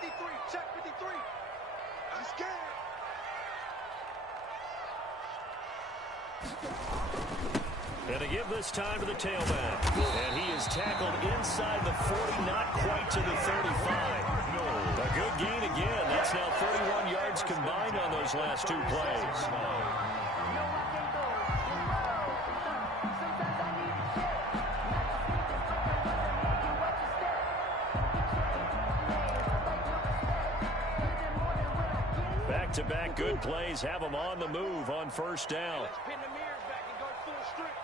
53. Check 53. I'm scared. And to give this time to the tailback. And he is tackled inside the 40, not quite to the 35. A good gain again. That's now 31 yards combined on those last two plays. Back-to-back good plays have them on the move on first down. Let's pin the mirrors back and go full strength.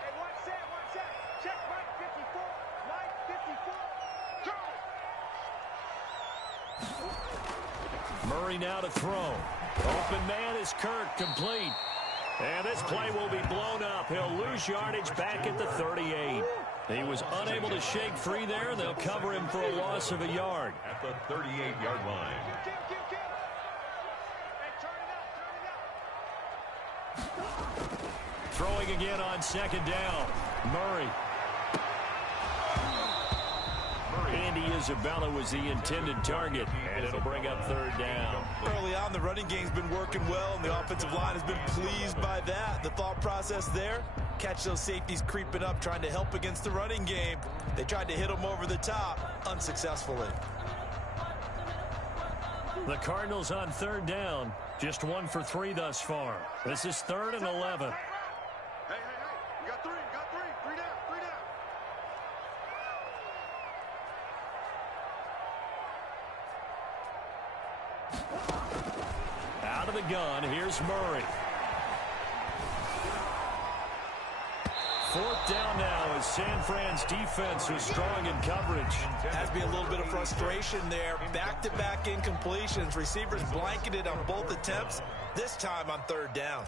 Hey, one set. Check right 54. Right 54. Murray now to throw. Open man is Kirk, complete. And this play will be blown up. He'll lose yardage back at the 38. He was unable to shake free there. They'll cover him for a loss of a yard. At the 38-yard line. Kill. Hey, turn it up. Throwing again on second down. Murray. Andy Isabella was the intended target, and it'll bring up third down. Early on, the running game's been working well, and the offensive line has been pleased by that. The thought process there, catch those safeties creeping up, trying to help against the running game. They tried to hit them over the top, unsuccessfully. The Cardinals on third down, just 1 for 3 thus far. This is 3rd and 11. Hey. We got 3. Three down. Out of the gun, here's Murray. 4th down now as San Fran's defense was strong in coverage. Has to be a little bit of frustration there. Back-to-back incompletions. Receivers blanketed on both attempts, this time on third down.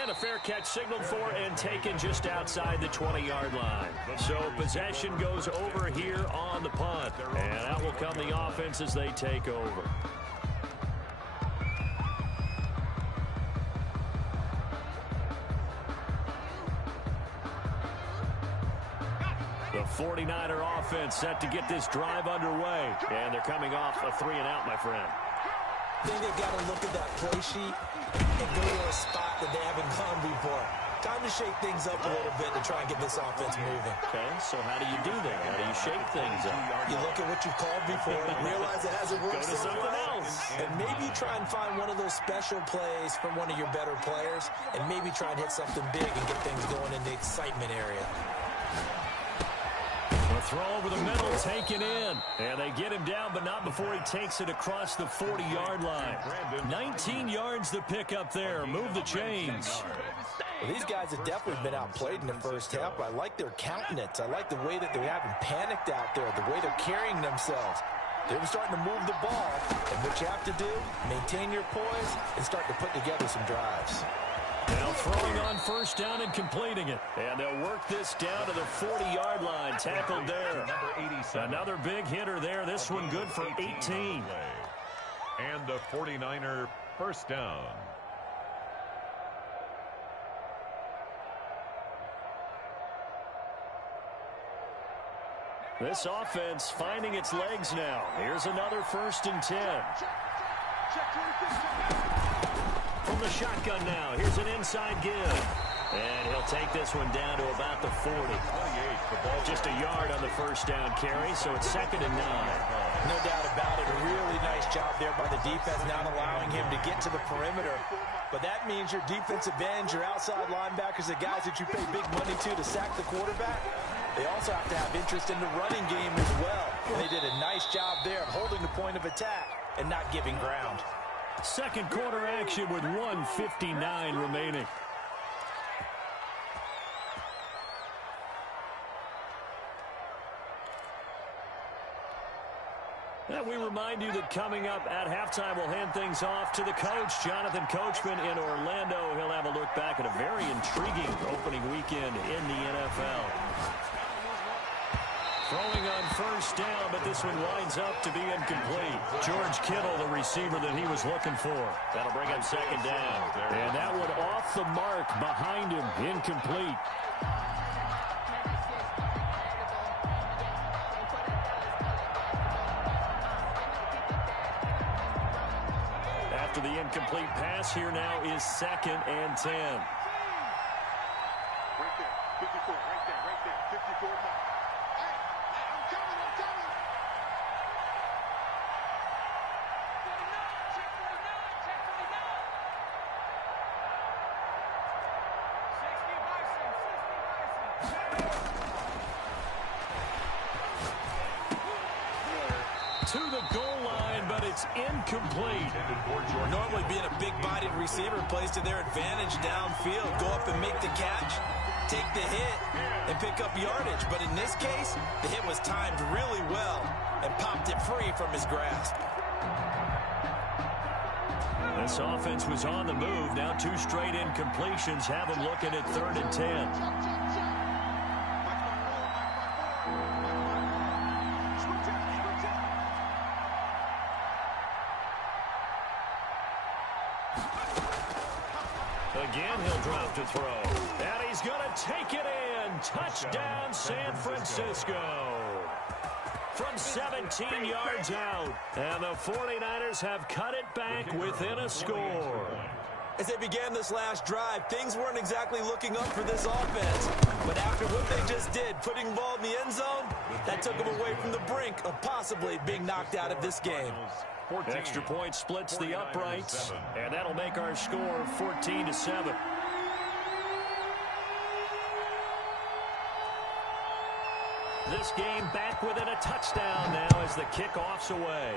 And a fair catch signaled for and taken just outside the 20-yard line. So possession goes over here on the punt. And out will come the offense as they take over. The 49er offense set to get this drive underway. And they're coming off a 3-and-out, my friend. I think they've got to look at that play sheet and go to a spot that they haven't gone before. Time to shake things up a little bit to try and get this offense moving. Okay, so how do you do that? How do you shake things up? You look at what you've called before, realize it hasn't worked Go to so something well, else. and maybe try and find one of those special plays from one of your better players, and maybe try and hit something big and get things going in the excitement area. A throw over the middle, taken in. And they get him down, but not before he takes it across the 40-yard line. 19 yards to pick up there. Move the chains. Well, these guys have definitely been outplayed in the first half, but I like their countenance. I like the way that they haven't panicked out there, the way they're carrying themselves. They're starting to move the ball, and what you have to do, maintain your poise and start to put together some drives. Now throwing on first down and completing it. And they'll work this down to the 40-yard line. Tackled there. Another big hitter there. This one good for 18. And the 49er first down. This offense finding its legs now. Here's another 1st and 10. From the shotgun now, here's an inside give. And he'll take this one down to about the 40. Just a yard on the first down carry, so it's 2nd and 9. No doubt about it. A really nice job there by the defense, not allowing him to get to the perimeter. But that means your defensive ends, your outside linebackers, the guys that you pay big money to sack the quarterback, they also have to have interest in the running game as well. And they did a nice job there of holding the point of attack and not giving ground. Second quarter action with 1:59 remaining. And we remind you that coming up at halftime, we'll hand things off to the coach, Jonathan Coachman in Orlando. He'll have a look back at a very intriguing opening weekend in the NFL. Throwing on first down, but this one winds up to be incomplete. George Kittle, the receiver that he was looking for. That'll bring up second down. And that one off the mark behind him, incomplete. After the incomplete pass, here now is 2nd and 10. Right there, 54, right there, 54 mark. Hey, I'm coming. 49, check 49, check 49. 60 Bison. To the goal line, but it's incomplete. Normally being a big-bodied receiver plays to their advantage downfield. Go up and make the catch, take the hit, and pick up yardage. But in this case, the hit was timed really well and popped it free from his grasp. This offense was on the move. Now 2 straight incompletions have them looking at 3rd and 10. Again, he'll drop to throw. And he's going to take it in. Touchdown, San Francisco. From 17 yards out. And the 49ers have cut it back within a score. As they began this last drive, things weren't exactly looking up for this offense. But after what they just did, putting the ball in the end zone, that took them away from the brink of possibly being knocked out of this game. Extra point splits the uprights, and that'll make our score 14-7. This game back within a touchdown now as the kickoff's away.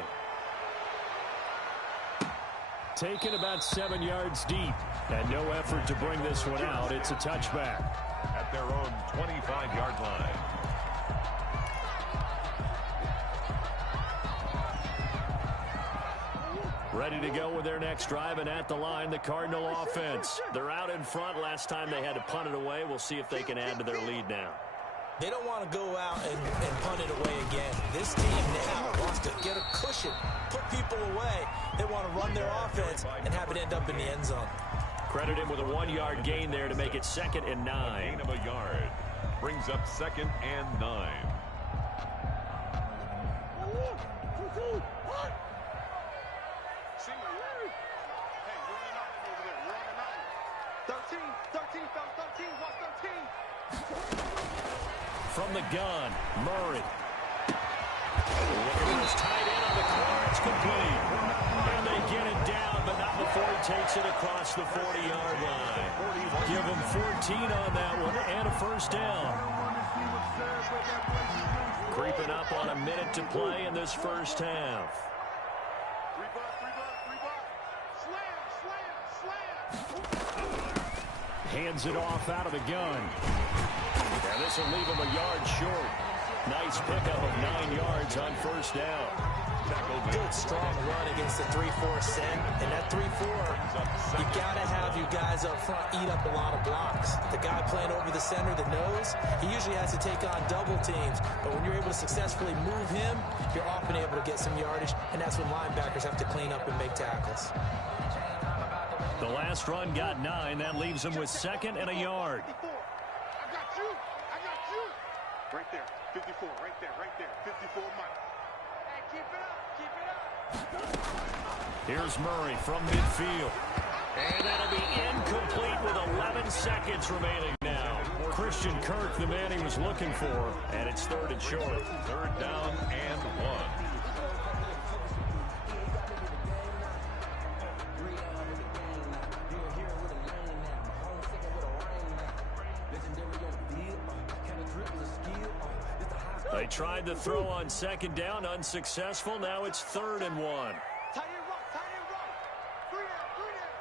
Taken about 7 yards deep, and no effort to bring this one out. It's a touchback. At their own 25-yard line. Ready to go with their next drive, and at the line, the Cardinal offense. They're out in front. Last time they had to punt it away. We'll see if they can add to their lead now. They don't want to go out and punt it away again. This team now wants to get a cushion, put people away. They want to run their offense and have it end up in the end zone. Credit him with a 1-yard gain there to make it 2nd and 9. Gain of a yard. Brings up 2nd and 9. From the gun, Murray. It was tied in on the corner. It's complete. And they get it down, but not before he takes it across the 40-yard line. Give him 14 on that one and a first down. Creeping up on a minute to play in this first half. Hands it off out of the gun. And this will leave him a yard short. Nice pickup of 9 yards on first down. Good, strong run against the 3-4 set. And that 3-4, you got to have you guys up front eat up a lot of blocks. The guy playing over the center, the nose, he usually has to take on double teams. But when you're able to successfully move him, you're often able to get some yardage. And that's when linebackers have to clean up and make tackles. The last run got 9. That leaves him with 2nd and a yard. Right there, 54, right there, 54 Mike. Hey, keep it up. Here's Murray from midfield. And that'll be incomplete with 11 seconds remaining now. Christian Kirk, the man he was looking for, and it's 3rd and short. 3rd down and 1. They tried to throw on 2nd down, unsuccessful. Now it's 3rd and 1. Tight end right, tight end right. 3 down, 3 down.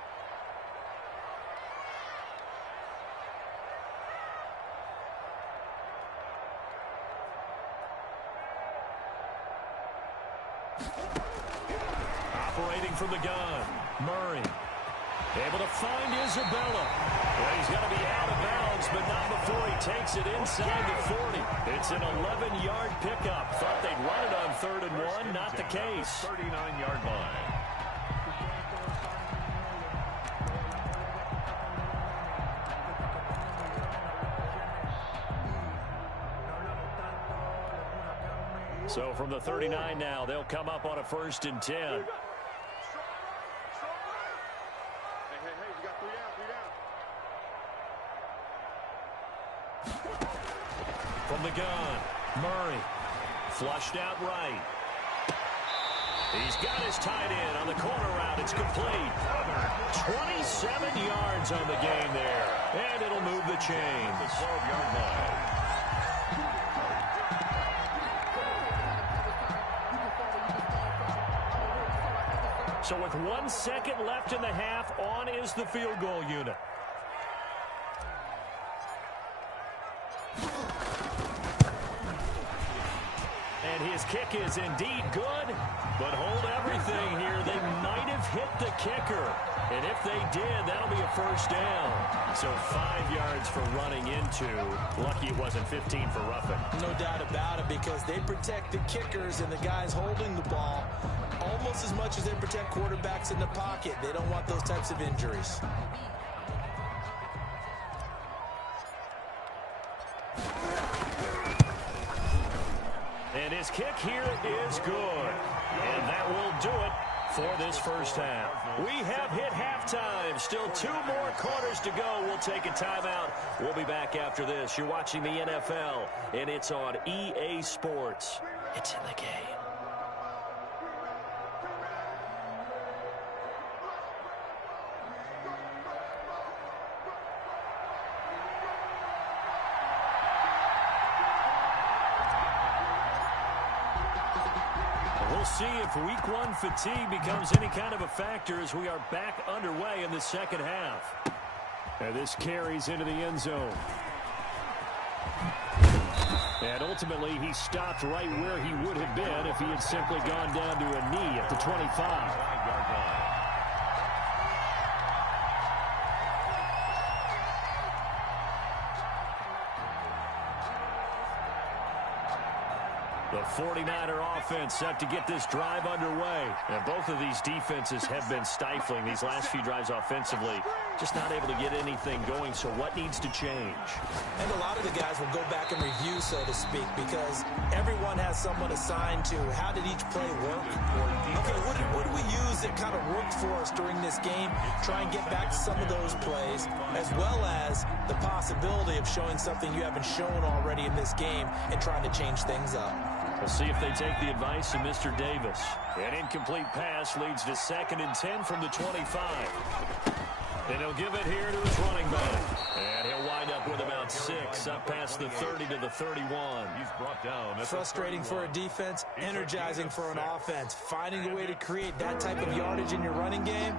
Operating from the gun, Murray. Able to find Isabella. Well, he's got to be out of bounds, but not before he takes it inside the 40. It's an 11-yard pickup. Thought they'd run it on 3rd and 1. Not the case. 39-yard line. So from the 39 now, they'll come up on a 1st and 10. Hey, we got 3 out. From the gun, Murray. Flushed out right. He's got his tight end on the corner route. It's complete. 27 yards on the game there. And it'll move the chains. The 12-yard line. So with 1 second left in the half, on is the field goal unit. And his kick is indeed good, but hold everything here. They might have hit the kicker. And if they did, that'll be a 1st down. So 5 yards for running into. Lucky it wasn't 15 for roughing. No doubt about it, because they protect the kickers and the guys holding the ball almost as much as they protect quarterbacks in the pocket. They don't want those types of injuries. And his kick here is good. And that will do it for this 1st half. We have hit halftime. Still 2 more quarters to go. We'll take a timeout. We'll be back after this. You're watching the NFL, and it's on EA Sports. It's in the game. We'll see if week 1 fatigue becomes any kind of a factor as we are back underway in the 2nd half. And this carries into the end zone. And ultimately, he stopped right where he would have been if he had simply gone down to a knee at the 25. 5-yard line. The 49er offense set to get this drive underway. And both of these defenses have been stifling these last few drives offensively. Just not able to get anything going, so what needs to change? And a lot of the guys will go back and review, so to speak, because everyone has someone assigned to how did each play work. Okay, what did we use that kind of worked for us during this game? Try and get back to some of those plays, as well as the possibility of showing something you haven't shown already in this game and trying to change things up. We'll see if they take the advice of Mr. Davis. An incomplete pass leads to 2nd and 10 from the 25. And he'll give it here to his running back. And he'll wind up with about 6 up past the 30 to the 31. He's brought down. Frustrating for a defense, energizing for an offense. Finding a way to create that type of yardage in your running game,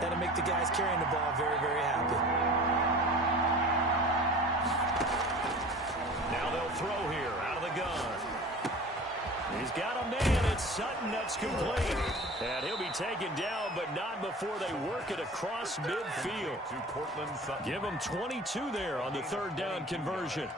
that'll make the guys carrying the ball very, very happy. Now they'll throw here out of the gun. He's got a man. It's Sutton. That's complete. And he'll be taken down, but not before they work it across midfield. Give him 22 there on the 3rd down conversion.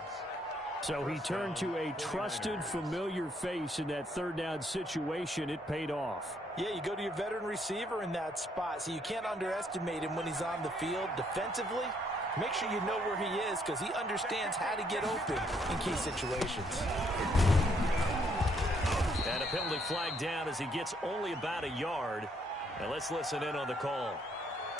So he turned to a trusted, familiar face in that 3rd down situation. It paid off. Yeah, you go to your veteran receiver in that spot, so you can't underestimate him when he's on the field defensively. Make sure you know where he is, because he understands how to get open in key situations. And a penalty flag down as he gets only about a yard. Now let's listen in on the call.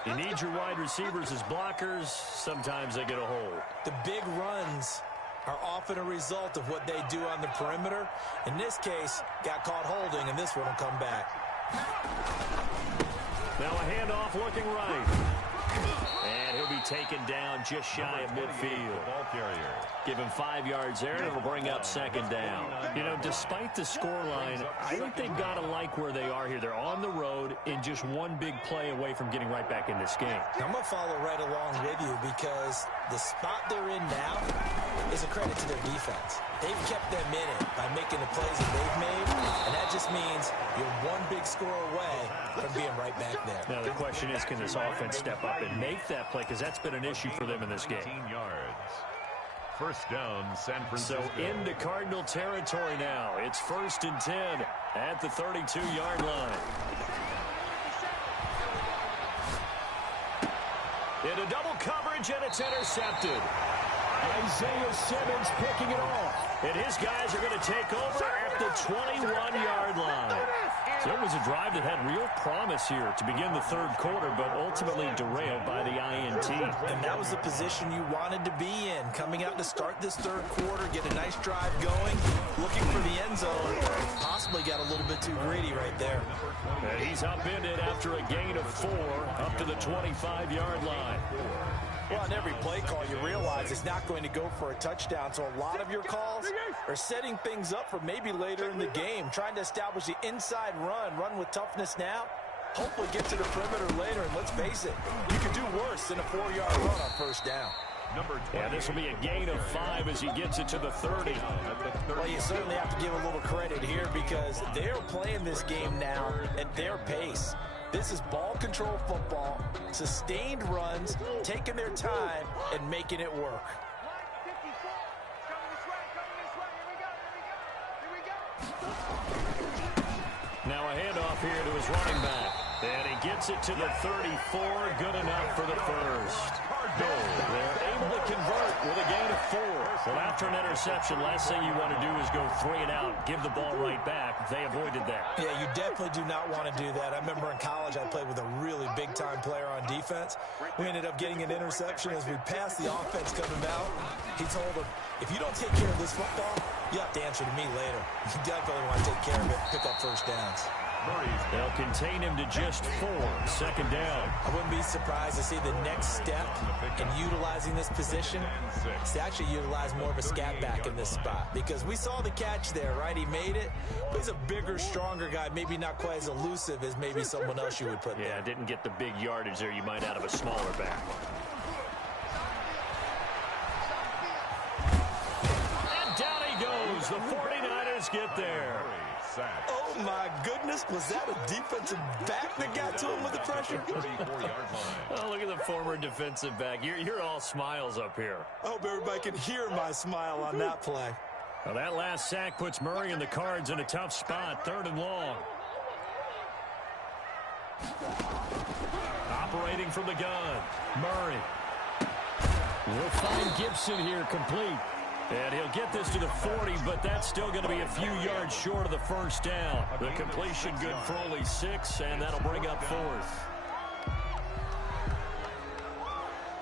You need your wide receivers as blockers. Sometimes they get a hold. The big runs are often a result of what they do on the perimeter. In this case, got caught holding, and this one will come back. Now a handoff looking right. And he'll be taken down just shy of midfield. Ball carrier. Give him 5 yards there, and it'll bring up 2nd down. You know, despite the scoreline, I think they've got to like where they are here. They're on the road and just one big play away from getting right back in this game. I'm going to follow right along with you, because the spot they're in now is a credit to their defense. They've kept them in it by making the plays that they've made, and that just means you're one big score away from being right back there. Now the question is, can this offense step up and make that play? Because that's been an issue for them in this game. 18 yards. First down, San Francisco. So into Cardinal territory now. It's 1st and 10 at the 32-yard line. Into double coverage, and it's intercepted. Isaiah Simmons picking it off. And his guys are going to take over at the 21-yard line. So it was a drive that had real promise here to begin the third quarter, but ultimately derailed by the INT. And that was the position you wanted to be in. Coming out to start this third quarter, get a nice drive going, looking for the end zone. Possibly got a little bit too greedy right there. And he's upended after a gain of 4 up to the 25-yard line. Well, on every play call, you realize it's not going to go for a touchdown, so a lot of your calls are setting things up for maybe later in the game, trying to establish the inside run with toughness now, hopefully get to the perimeter later, and let's face it, you could do worse than a 4-yard run on first down. Yeah, this will be a gain of 5 as he gets it to the 30. Well, you certainly have to give a little credit here because they're playing this game now at their pace. This is ball control football, sustained runs, taking their time, and making it work. Now a handoff here to his running back. And he gets it to the 34. Good enough for the first. They're able to convert with a gain of 4. Well, after an interception, last thing you want to do is go 3 and out, give the ball right back. They avoided that. Yeah, you definitely do not want to do that. I remember in college I played with a really big-time player on defense. We ended up getting an interception as we passed the offense coming out. He told him, if you don't take care of this football, you have to answer to me later. You definitely want to take care of it, pick up first downs. They'll contain him to just 4. Second down. I wouldn't be surprised to see the next step in utilizing this position is to actually utilize more of a scat back in this spot. Because we saw the catch there, right? He made it. But he's a bigger, stronger guy, maybe not quite as elusive as maybe someone else you would put there. Yeah, didn't get the big yardage there you might out of a smaller back. And down he goes. The 49ers get there. Oh, my goodness. Was that a defensive back that got to him with the pressure? Oh, look at the former defensive back. You're all smiles up here. I hope everybody can hear my smile on that play. Well, that last sack puts Murray and the Cards in a tough spot. 3rd and long. Operating from the gun. Murray. We'll find Gibson here complete. And he'll get this to the 40, but that's still going to be a few yards short of the first down. The completion good for only 6, and that'll bring up 4th.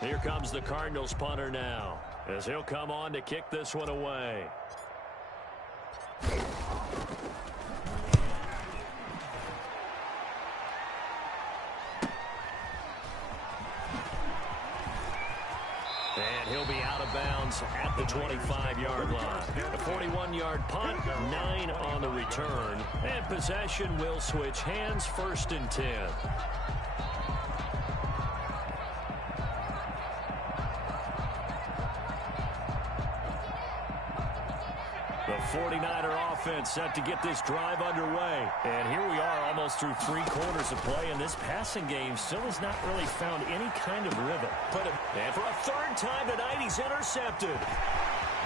Here comes the Cardinals punter now, as he'll come on to kick this one away. And he'll be out of bounds at the 25-yard line. A 41-yard punt, 9 on the return. And possession will switch hands, 1st and 10. The 49er offense set to get this drive underway. And here we are almost through 3 quarters of play, and this passing game still has not really found any kind of rhythm. And for a 3rd time tonight, he's intercepted.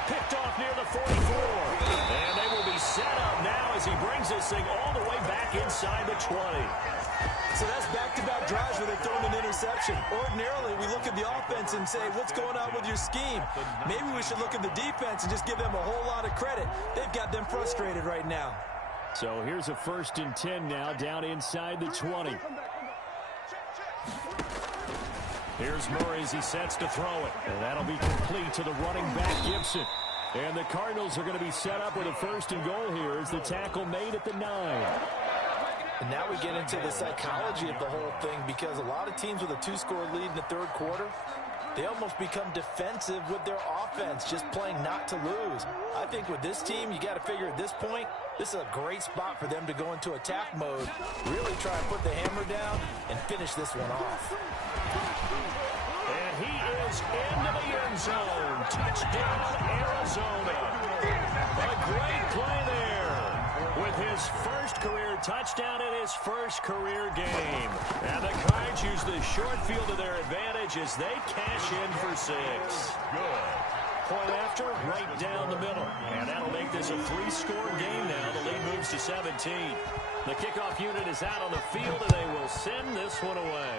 Picked off near the 44. And they will be set up now as he brings this thing all the way back inside the 20. So that's back-to-back drives where they've thrown an interception. Ordinarily, we look at the offense and say, what's going on with your scheme? Maybe we should look at the defense and just give them a whole lot of credit. They've got them frustrated right now. So here's a 1st and 10 now down inside the 20. Here's Murray as he sets to throw it. And that'll be complete to the running back, Gibson. And the Cardinals are going to be set up with a 1st and goal here as the tackle made at the 9. And now we get into the psychology of the whole thing because a lot of teams with a 2-score lead in the 3rd quarter, they almost become defensive with their offense, just playing not to lose. I think with this team, you got to figure at this point, this is a great spot for them to go into attack mode, really try and put the hammer down and finish this one off. And he is into the end zone. Touchdown, Arizona. A great play there with his first career touchdown in his first career game. And the Cards use the short field to their advantage as they cash in for 6. Good. Point after, right down the middle. And that'll make this a 3-score game now. The lead moves to 17. The kickoff unit is out on the field, and they will send this one away.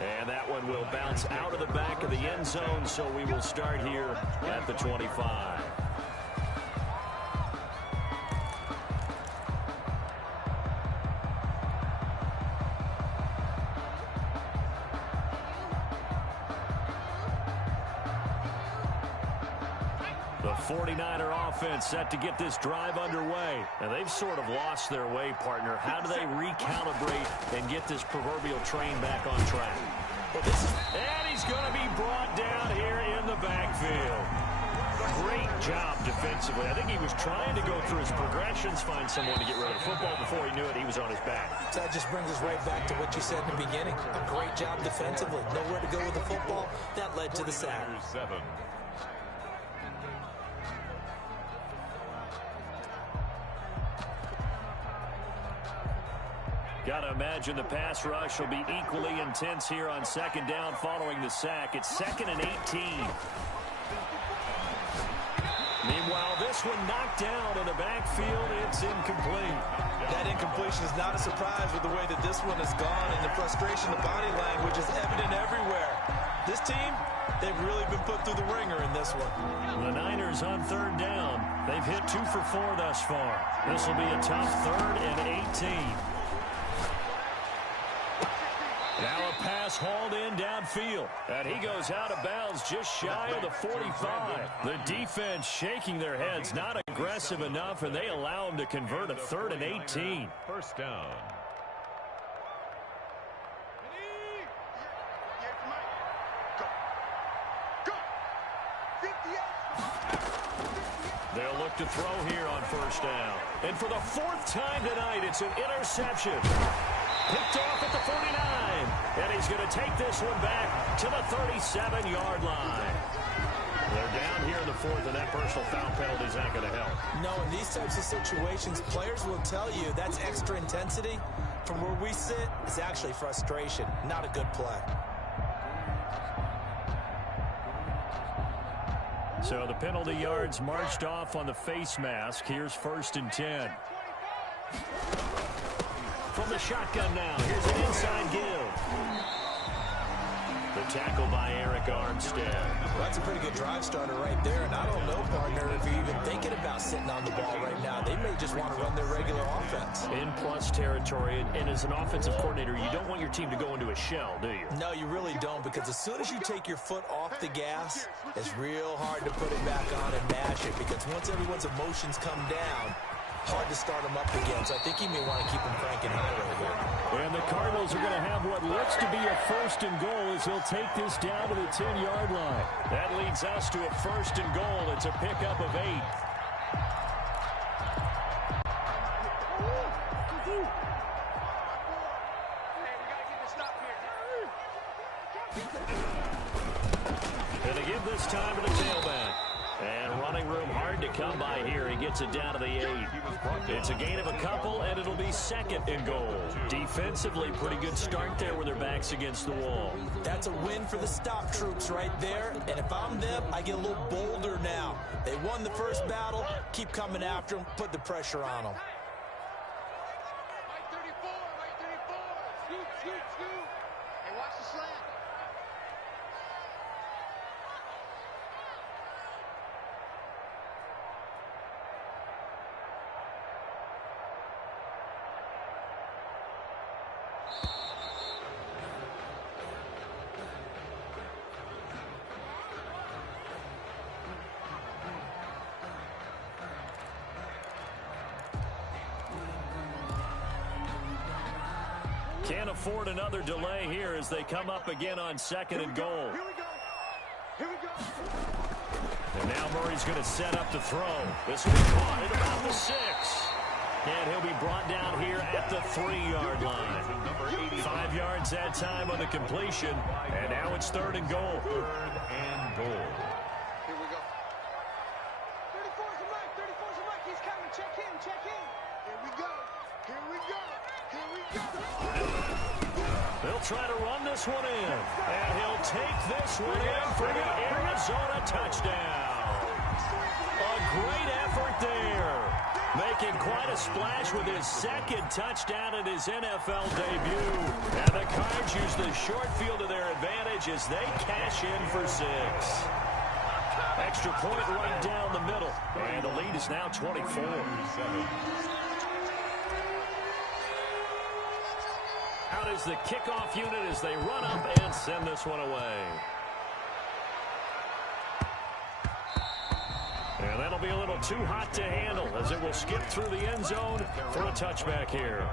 And that one will bounce out of the back of the end zone, so we will start here at the 25. The 49er offense set to get this drive underway. And they've sort of lost their way, partner. How do they recalibrate and get this proverbial train back on track? And he's going to be brought down here in the backfield. Great job defensively. I think he was trying to go through his progressions, find someone to get rid of the football. Before he knew it, he was on his back. So that just brings us right back to what you said in the beginning. A great job defensively. Nowhere to go with the football. That led to the sack. 7. Got to imagine the pass rush will be equally intense here on second down following the sack. It's 2nd and 18. Meanwhile, this one knocked down in the backfield. It's incomplete. That incompletion is not a surprise with the way that this one has gone, and the frustration, the body language is evident everywhere. This team, they've really been put through the ringer in this one. The Niners on 3rd down. They've hit 2 for 4 thus far. This will be a tough 3rd and 18. Now a pass hauled in downfield. And he goes out of bounds just shy of the 45. The defense shaking their heads, not aggressive enough, and they allow him to convert a 3rd and 18. First down. They'll look to throw here on 1st down. And for the 4th time tonight, it's an interception. Picked off at the 49. And he's going to take this one back to the 37-yard line. They're down here in the 4th, and that personal foul penalty is not going to help. No, in these types of situations, players will tell you that's extra intensity. From where we sit, it's actually frustration, not a good play. So the penalty yards marched off on the face mask. Here's 1st and 10. From the shotgun now, here's an inside give. The tackle by Eric Armstead. Well, that's a pretty good drive starter right there, and I don't know, partner, if you're even thinking about sitting on the ball right now. They may just want to run their regular offense. In plus territory, and as an offensive coordinator, you don't want your team to go into a shell, do you? No, you really don't, because as soon as you take your foot off the gas, it's real hard to put it back on and mash it, because once everyone's emotions come down, hard to start them up again. So I think he may want to keep them cranking high right here. And the Cardinals are going to have what looks to be a 1st and goal as he'll take this down to the 10-yard line. That leads us to a 1st and goal. It's a pickup of 8. And they give this time to the tailback. And running room hard to come by here. He gets it down to the 8. It's a gain of a couple, and it'll be 2nd and goal. Defensively, pretty good start there with their backs against the wall. That's a win for the stop troops right there. And if I'm them, I get a little bolder now. They won the first battle. Keep coming after them. Put the pressure on them. Right 34, right 34. Scoop, scoop, scoop. Hey, watch the slant. Can't afford another delay here as they come up again on 2nd and goal. Here we go. Here we go. And now Murray's going to set up to throw. This will be caught at about the 6. And he'll be brought down here at the 3-yard line. 5 yards that time on the completion. And now it's 3rd and goal. 3rd and goal. Here we go. 34's the mic. 34's the mic. He's coming. Check in. Check in. Here we go. Here we go. Here we go. They'll try to run this one in. And he'll take this one in for the Arizona touchdown. A great effort there. Making quite a splash with his 2nd touchdown in his NFL debut. And the Cards use the short field to their advantage as they cash in for 6. Extra point right down the middle. And the lead is now 24. Out is the kickoff unit as they run up and send this one away. And that'll be a little too hot to handle as it will skip through the end zone for a touchback here.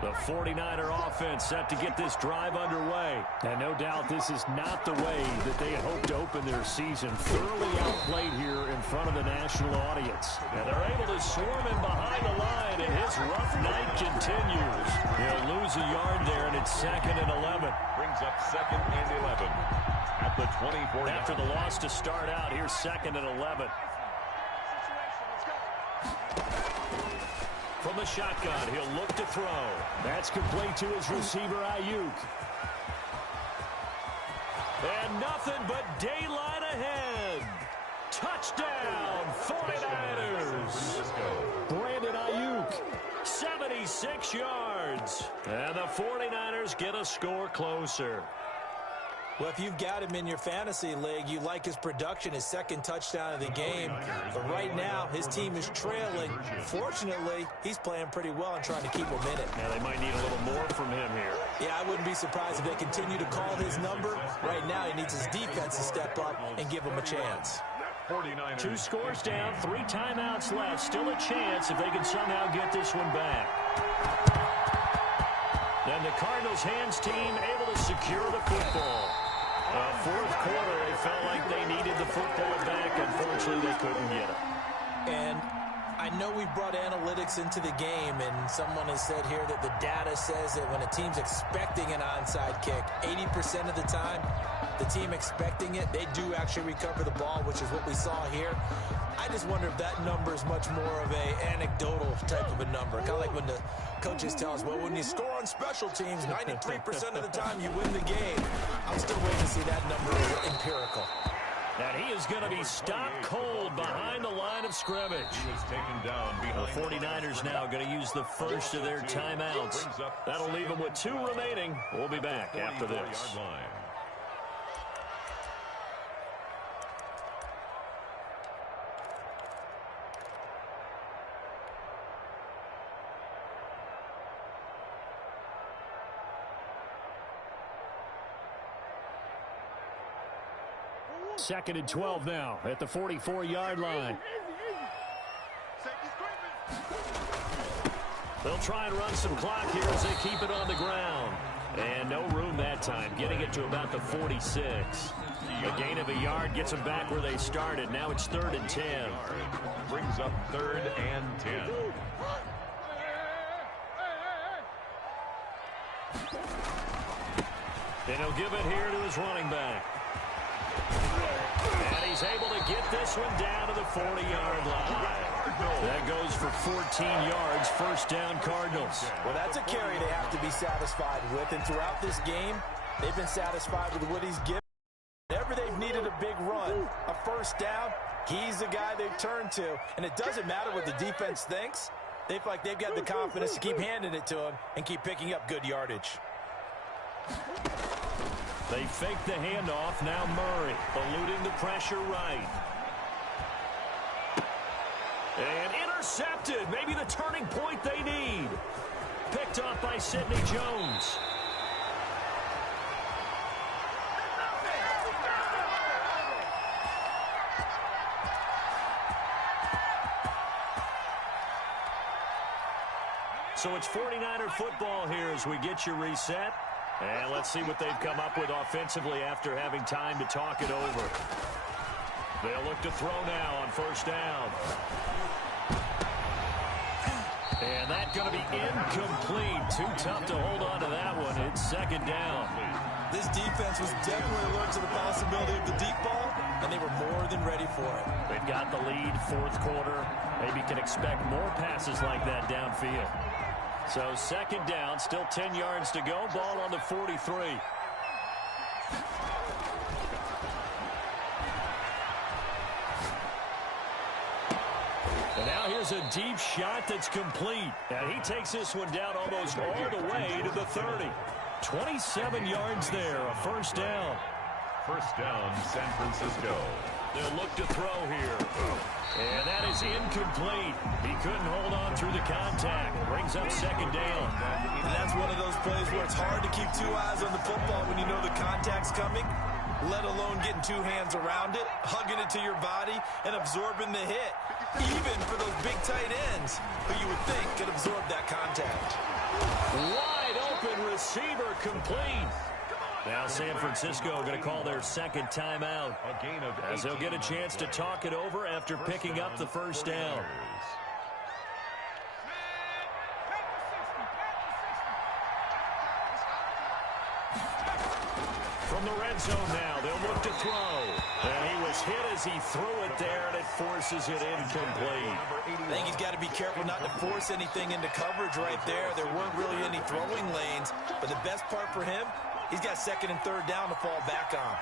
The 49er offense set to get this drive underway. And no doubt this is not the way that they had hoped to open their season. Thoroughly outplayed here in front of the national audience. And they're able to swarm him behind the line, and his rough night continues. He'll lose a yard there, and it's 2nd and 11. Brings up 2nd and 11 at the 24. After the loss to start out, here's 2nd and 11. From the shotgun, he'll look to throw. That's complete to his receiver, Ayuk. And nothing but daylight ahead. Touchdown, 49ers. Brandon Ayuk, 76 yards. And the 49ers get a score closer. Well, if you've got him in your fantasy league, you like his production, his 2nd touchdown of the game. But right now, his team is trailing. Fortunately, he's playing pretty well and trying to keep him in it. Now, they might need a little more from him here. Yeah, I wouldn't be surprised if they continue to call his number. Right now, he needs his defense to step up and give him a chance. 49ers. 2 scores down, 3 timeouts left. Still a chance if they can somehow get this one back. Then the Cardinals' hands team able to secure the football. 4th quarter, they felt like they needed the football back. Unfortunately, they couldn't get it. And I know we brought analytics into the game, and someone has said here that the data says that when a team's expecting an onside kick, 80% of the time, the team expecting it, they do actually recover the ball, which is what we saw here. I just wonder if that number is much more of a anecdotal type of a number. Kind of like when the coaches tell us, well, when you score on special teams, 93% of the time you win the game. I'm still waiting to see that number empirical. And he is going to be stopped cold behind the line of scrimmage. He was taken down behind the 49ers now going to use the first of their timeouts. That'll leave them with 2 remaining. We'll be back after this. Second and 12 now at the 44-yard line. They'll try and run some clock here as they keep it on the ground. And no room that time, getting it to about the 46. A gain of a yard gets them back where they started. Now it's 3rd and 10. Brings up 3rd and 10. And he'll give it here to his running back. And he's able to get this one down to the 40-yard line. That goes for 14 yards, 1st down Cardinals. Well, that's a carry they have to be satisfied with. And throughout this game, they've been satisfied with what he's given. Whenever they've needed a big run, a 1st down, he's the guy they've turned to. And it doesn't matter what the defense thinks. They feel like they've got the confidence to keep handing it to him and keep picking up good yardage. They fake the handoff. Now Murray eluding the pressure right. And intercepted. Maybe the turning point they need. Picked off by Sidney Jones. So it's 49er football here as we get you reset. And let's see what they've come up with offensively after having time to talk it over. They'll look to throw now on first down. And that's going to be incomplete. Too tough to hold on to that one. It's second down. This defense was definitely alert to the possibility of the deep ball, and they were more than ready for it. They've got the lead, fourth quarter. Maybe can expect more passes like that downfield. So second down, still 10 yards to go. Ball on the 43. And now here's a deep shot that's complete. And he takes this one down almost all the way to the 30. 27 yards there, a first down. First down, San Francisco. They'll look to throw here. And that is incomplete. He couldn't hold on through the contact. Brings up second down. And that's one of those plays where it's hard to keep two eyes on the football when you know the contact's coming, let alone getting two hands around it, hugging it to your body, and absorbing the hit. Even for those big tight ends who you would think could absorb that contact. Wide open receiver complete. Now San Francisco going to call their second timeout, as they'll get a chance to talk it over after picking up the first down. From the red zone now, they'll look to throw. And he was hit as he threw it there, and it forces it incomplete. I think he's got to be careful not to force anything into coverage right there. There weren't really any throwing lanes, but the best part for him, he's got second and third down to fall back on.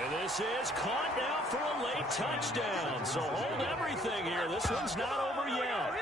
And this is caught now for a late touchdown. So hold everything here. This one's not over yet.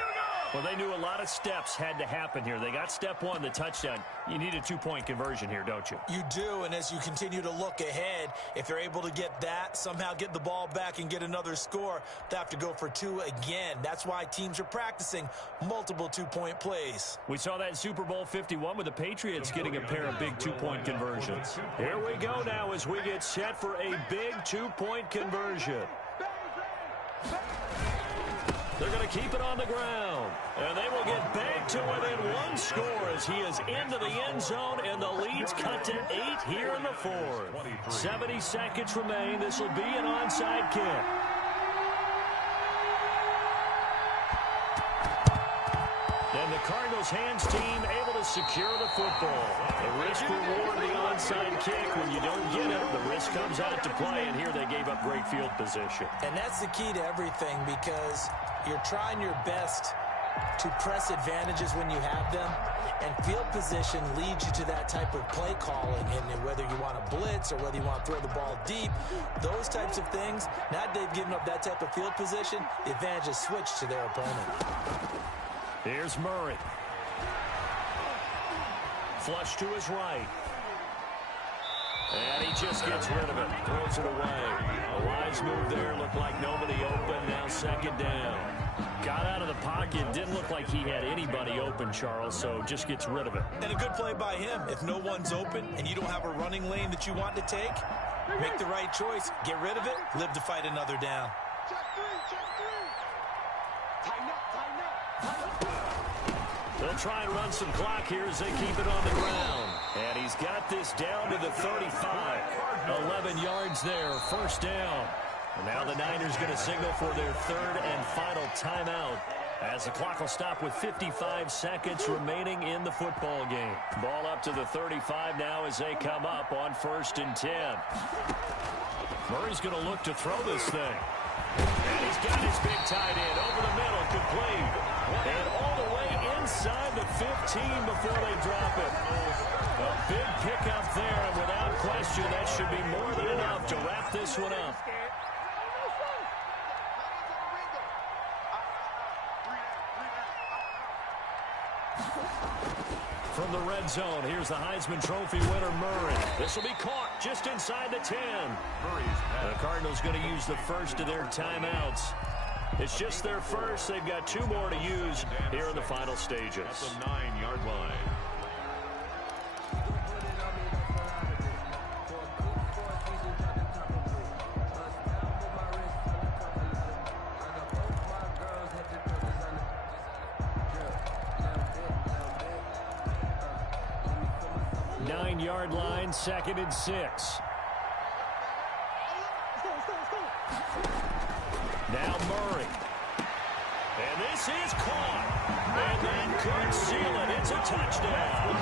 Well, they knew a lot of steps had to happen here. They got step one, the touchdown. You need a two-point conversion here, don't you? You do, and as you continue to look ahead, if they're able to get that, somehow get the ball back and get another score, they have to go for two again. That's why teams are practicing multiple two-point plays. We saw that in Super Bowl 51 with the Patriots getting a pair of big two-point conversions. Here we go now as we get set for a big two-point conversion. They're going to keep it on the ground. And they will get back to within one score as he is into the end zone, and the lead's cut to 8 here in the fourth. 70 seconds remain. This will be an onside kick. And the Cardinals' hands team able to secure the football. The risk reward the onside kick. When you don't get it, the risk comes out to play, and here they gave up great field position. And that's the key to everything, because you're trying your best to press advantages when you have them, and field position leads you to that type of play calling, and whether you want to blitz or whether you want to throw the ball deep, those types of things, now that they've given up that type of field position, the advantage is switched to their opponent. Here's Murray. Flush to his right. And he just gets rid of it. Throws it away. A wise move there. Looked like nobody open. Now second down. Got out of the pocket. Didn't look like he had anybody open, Charles, so just gets rid of it. And a good play by him. If no one's open and you don't have a running lane that you want to take, make the right choice. Get rid of it. Live to fight another down. They'll try and run some clock here as they keep it on the ground. And he's got this down to the 35. 11 yards there, first down. And now the Niners going to signal for their third and final timeout, as the clock will stop with 55 seconds remaining in the football game. Ball up to the 35 now as they come up on 1st and 10. Murray's going to look to throw this thing. And he's got his big tight end over the middle, complete. And all the way inside the 15 before they drop it. A big pickup there, and without question, that should be more than enough to wrap this one up. From the red zone, here's the Heisman Trophy winner, Murray. This will be caught just inside the 10. The Cardinals going to use the first of their timeouts. It's just their first. They've got 2 more to use here in the final stages. At the 9-yard line. 9-yard line, 2nd and 6. Now Murray. And this is caught. And that could seal it. It's a touchdown.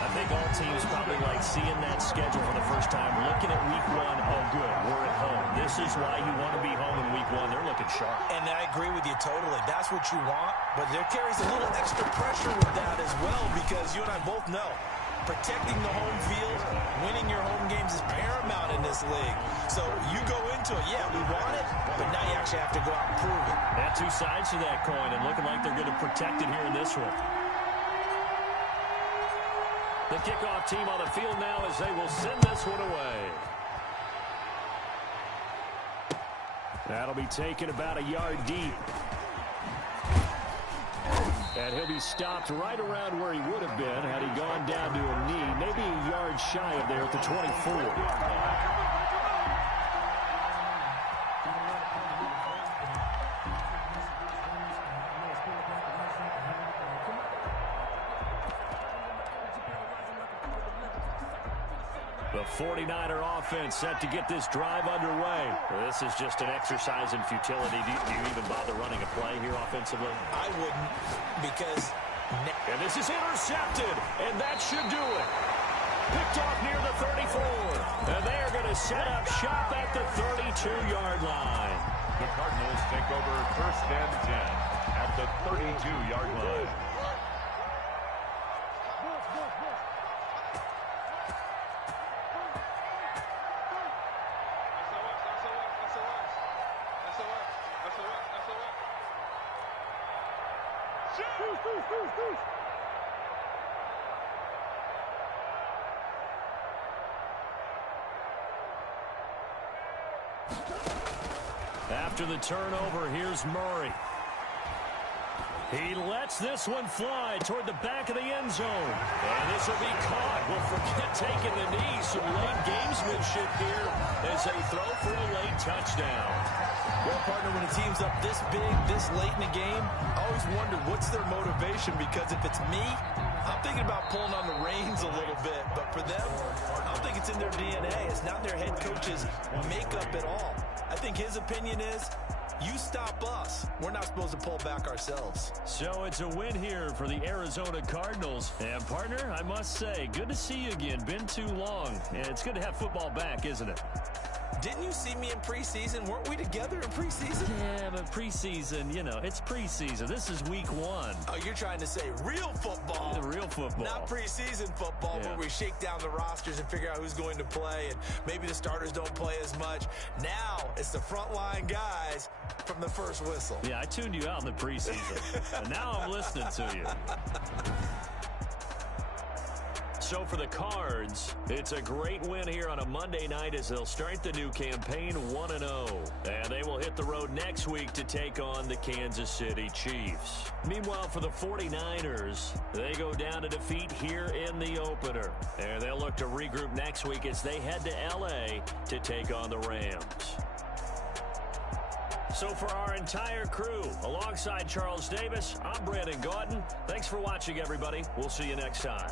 I think all teams probably like seeing that schedule for the first time, looking at week 1. Oh, good, we're at home. This is why you want to be home in week 1. They're looking sharp. And I agree with you totally. That's what you want. But there carries a little extra pressure with that as well, because you and I both know protecting the home field, winning your home games is paramount in this league. So you go into it, yeah, we want it, but now you actually have to go out and prove it. That two sides to that coin, and looking like they're going to protect it here in this one. The kickoff team on the field now as they will send this one away. That'll be taken about a yard deep. And he'll be stopped right around where he would have been had he gone down to a knee, maybe a yard shy of there at the 24. The 49er offense set to get this drive underway. This is just an exercise in futility. Do you even bother running a play here offensively? I wouldn't, because... And this is intercepted, and that should do it. Picked off near the 34. And they are going to set up shop at the 32-yard line. The Cardinals take over 1st and 10 at the 32-yard line. After the turnover, here's Murray. He lets this one fly toward the back of the end zone. And this will be caught. Well, forget taking the knee. Some late gamesmanship here as they throw for a late touchdown. Well, partner, when a team's up this big, this late in the game, I always wonder what's their motivation, because if it's me, I'm thinking about pulling on the reins a little bit. But for them, I don't think it's in their DNA. It's not their head coach's makeup at all. I think his opinion is, you stop us. We're not supposed to pull back ourselves. So it's a win here for the Arizona Cardinals. And, partner, I must say, good to see you again. Been too long. And it's good to have football back, isn't it? Didn't you see me in preseason? Weren't we together in preseason? Yeah, but preseason, you know, it's preseason. This is week 1. Oh, you're trying to say real football. Real football. Not preseason football, where we shake down the rosters and figure out who's going to play, and maybe the starters don't play as much. Now it's the frontline guys from the first whistle. Yeah, I tuned you out in the preseason. And now I'm listening to you. So for the Cards, it's a great win here on a Monday night as they'll start the new campaign 1-0. And they will hit the road next week to take on the Kansas City Chiefs. Meanwhile, for the 49ers, they go down to defeat here in the opener. And they'll look to regroup next week as they head to L.A. to take on the Rams. So for our entire crew, alongside Charles Davis, I'm Brandon Gaudin. Thanks for watching, everybody. We'll see you next time.